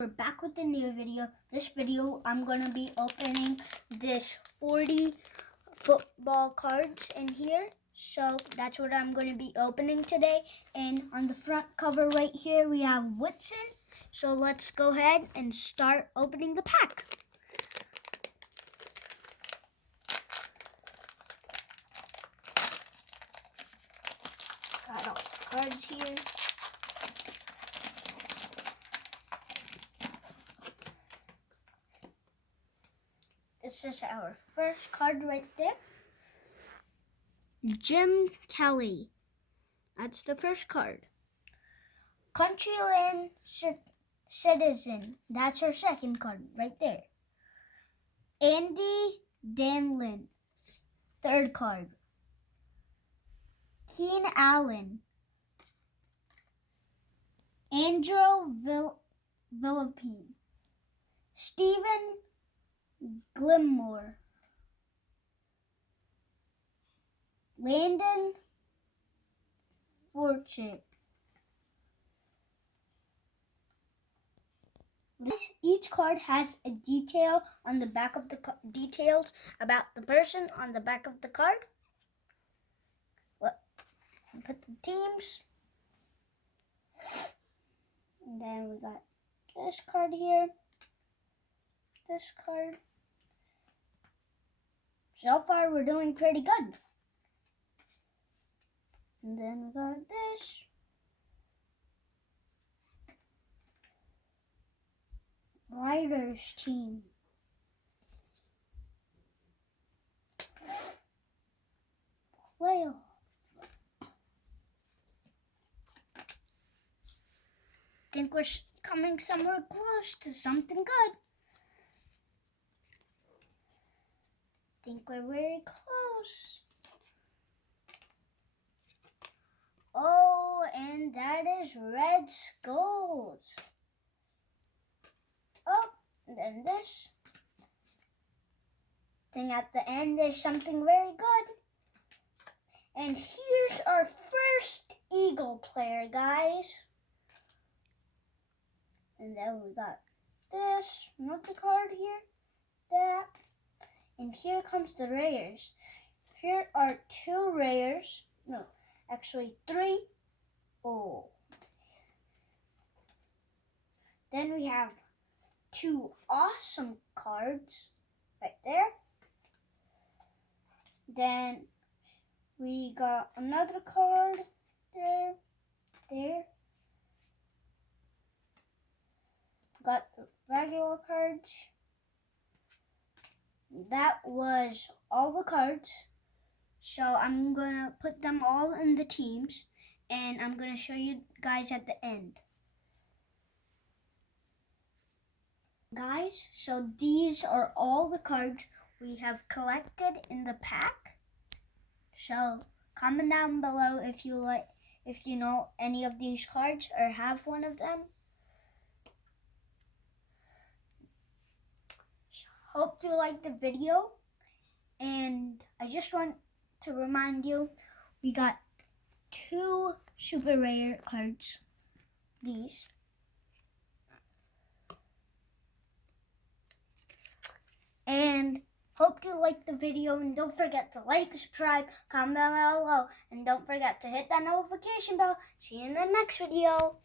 We're back with a new video. This video, I'm going to be opening this 40 football cards in here. So that's what I'm going to be opening today. And on the front cover right here, we have Woodson. So let's go ahead and start opening the pack. Got all the cards here. This is our first card right there. Jim Kelly. That's the first card. Countryland Citizen. That's our second card right there. Andy Danlin. Third card. Keen Allen. Andrew Villapine. Stephen Gilmore. Landon Fortune. Each card has a detail on the back of the details about the person on the back of the card. Put the teams. And then we got this card here. This card. So far, we're doing pretty good. And then we got this. Riders team. Playoff. Think we're coming somewhere close to something good. Think we're very close. Oh, and that is Reds goals. Oh, and then this thing at the end, there's something very good. And here's our first Eagle player, guys. And then we got this, another card here, that. And here comes the rares. Here are two rares. No, actually three. Oh. Then we have two awesome cards right there. Then we got another card there. Got the regular cards. That was all the cards. So I'm going to put them all in the teams. And I'm going to show you guys at the end. Guys, so these are all the cards we have collected in the pack. So comment down below if you know any of these cards or have one of them. Hope you liked the video, and I just want to remind you, we got two super rare cards, these. And hope you liked the video, and don't forget to like, subscribe, comment down below, and don't forget to hit that notification bell. See you in the next video.